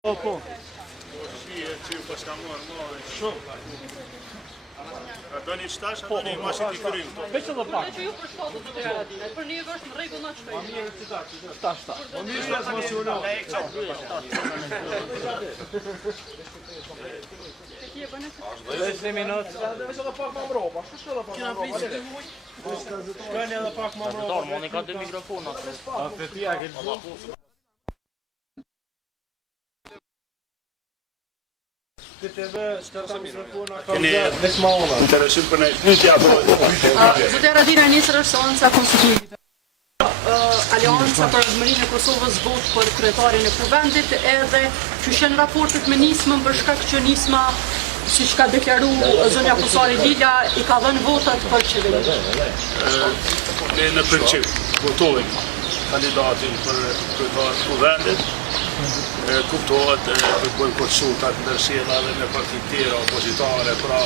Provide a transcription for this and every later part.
Po. Shije që ju pas ka marrë Shumë. A do një qëtash, a do një mashit i krymë? Veç edhe pak. Që ju për shkallë të të Haradinaj, për një është në rregull në qëtë. Mirë që ta. Po mirë që ta emocional. Veç një minutë. Veç edhe pak më mroba. Shko edhe pak më mroba. Shkani edhe pak më mroba. Moni ka 2 mikrofona. A të tia këtë bu. Keni interesim për në pyetja Zoti Haradinaj nisër është seanca konstitutive. Alianca për Zmërinë e Kosovës vot për kryetarin e kuvendit edhe që shenë raportet me nismën për shkak që nisma, siç ka deklaru zonja Kusari Lila, i ka dhënë votat për qeveri. Ne në princip votojnë kandidatin për kryetar të kuvendit. Kuptohet të bëjmë konsultat ndërsjella dhe me partit tjera opozitare, pra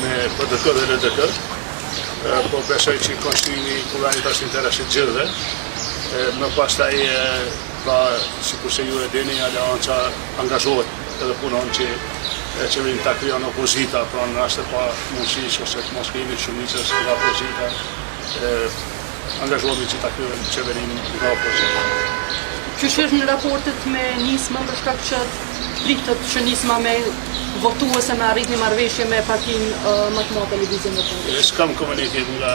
me PDK dhe LDK. Po besoj që konstituimi i kuvendit është interesit gjithëve. Më pastaj, pra, sikurse ju e dini, Alianca angazhohet edhe punon që qeverin ta krijon opozita, pra në rast e pa mundësisë ose të mos kemi shumicës nga opozita, angazhohemi që ta krijojmë qeverin nga opozita. Që është në raportet me nismën për shkak që pritet që nisma me votuese me arrit një marrëveshje me partin më të madh televizionit. S'kam komunikim nga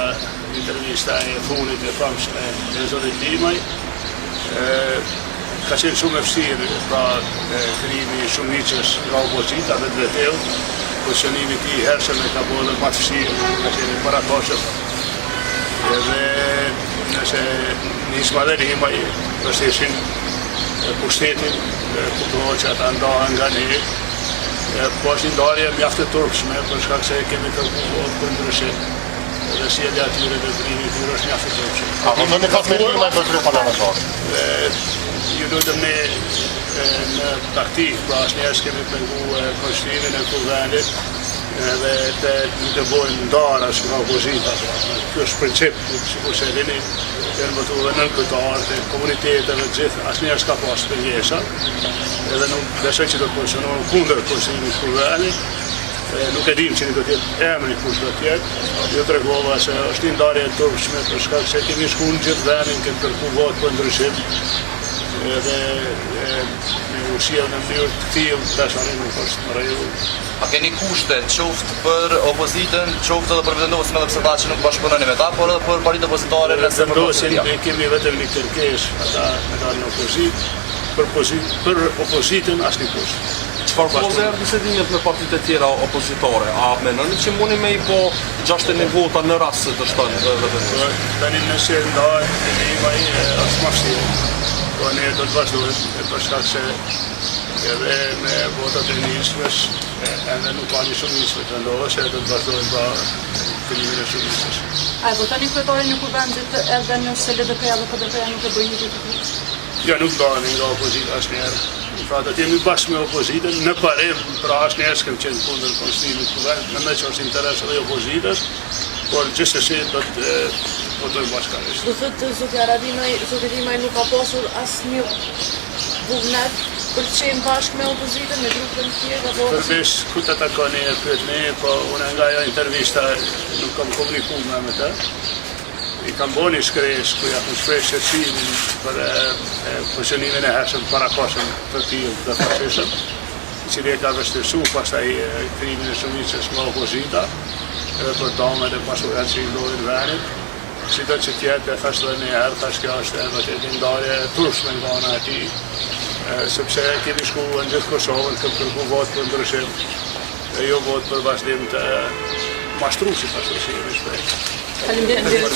intervista e fundit e famshme e zonit Limaj. Ka qenë shumë e vështirë pra krijimi i shumicës nga opozita dhe drejteu, pozicionimi i tij hershëm e ka bërë më të vështirë, ka qenë parakoshëm. Edhe nëse nisma dhe Limaj vështirësin pushtetin, kuptohet që ata ndahen nga ne, po është një ndarje mjaft e turpshme për shkak se kemi kërkuar për ndryshim. Dhe sjellja e tyre dhe drimi i tyre është mjaft e turpshme. A do të ka smerim me për parlamentar? Ju lutem ne në taktik, pra asnjëherë kemi penguar konstituimin e kuvendit edhe të bojnë ndarash nga opozita. Kjo është princip, sikur se dini, janë votuar nën kryetarët e komuniteteve të gjithë, asnjëherë s'ka pas pengesa. Edhe nuk besoj që do të pozicionohen kundër konstituimit të kuvendit. Nuk e dim që do të jetë emri kush do të jetë. Jo tregova se është një ndarje e turpshme për shkak se kemi shkuar në gjithë vendin, kemi kërkuar votë për ndryshim. Edhe me ushqyer në mënyrë të tillë tashani nuk është në rregull. A keni kushte qoftë për opozitën, qoftë edhe për vendosin edhe pse tha që nuk bashkëpunoni me ta, por edhe për partitë opozitare nëse për vendosin ne kemi vetëm një kërkesë, ata me dalin opozitë, për opozitën asnjë kusht. Çfarë pozë bisedimet me partitë e tjera opozitare? A mendoni që mundi me i po 61 vota në rast se të shtonë vetëm? Tani nëse ndahet Limaj është më vështirë. Po ne do të vazhdojmë për shkak se edhe me votat e nismës edhe nuk ka një shumicë të vendohës, edhe do të vazhdojmë pa krijimin e shumicës. A votoni kryetarin e kuvendit edhe nëse LDK-ja dhe PDK-ja nuk e bëjnë një të Ja, nuk ndahemi nga opozita asnjëherë. Pra do të jemi bashkë me opozitën, në parim, pra asnjëherë s'kem qenë kundër konstituimit të kuvendit, në që është interes edhe opozitës, por gjithsesi do të votojmë bashkërisht. Do thotë zoti Haradinaj, zoti Limaj nuk ka pasur asnjë vullnet për të qenë bashkë me opozitën, me grupin tjerë apo përveç ku të takoni e pyet ne, po unë nga ajo intervista nuk kam komunikuar me të. I kam bërë një shkresë ku ja kam shprehur shqetësimin për pozicionimin e hershëm parakoshëm të tillë të fashistëm, i cili e ka vështirësuar pastaj krijimin e shumicës nga opozita, edhe për damet e pasurat që i ndodhin vendit. Sido që tjetë e thash edhe një herë, thash kjo është vërtet një ndarje e turpshme nga ana e tij, sepse kemi shkuar në gjithë Kosovën, kemi kërkuar votë për ndryshim, e jo votë për vazhdim të mashtruesit, ashtu si jemi shprehur. Faleminderit.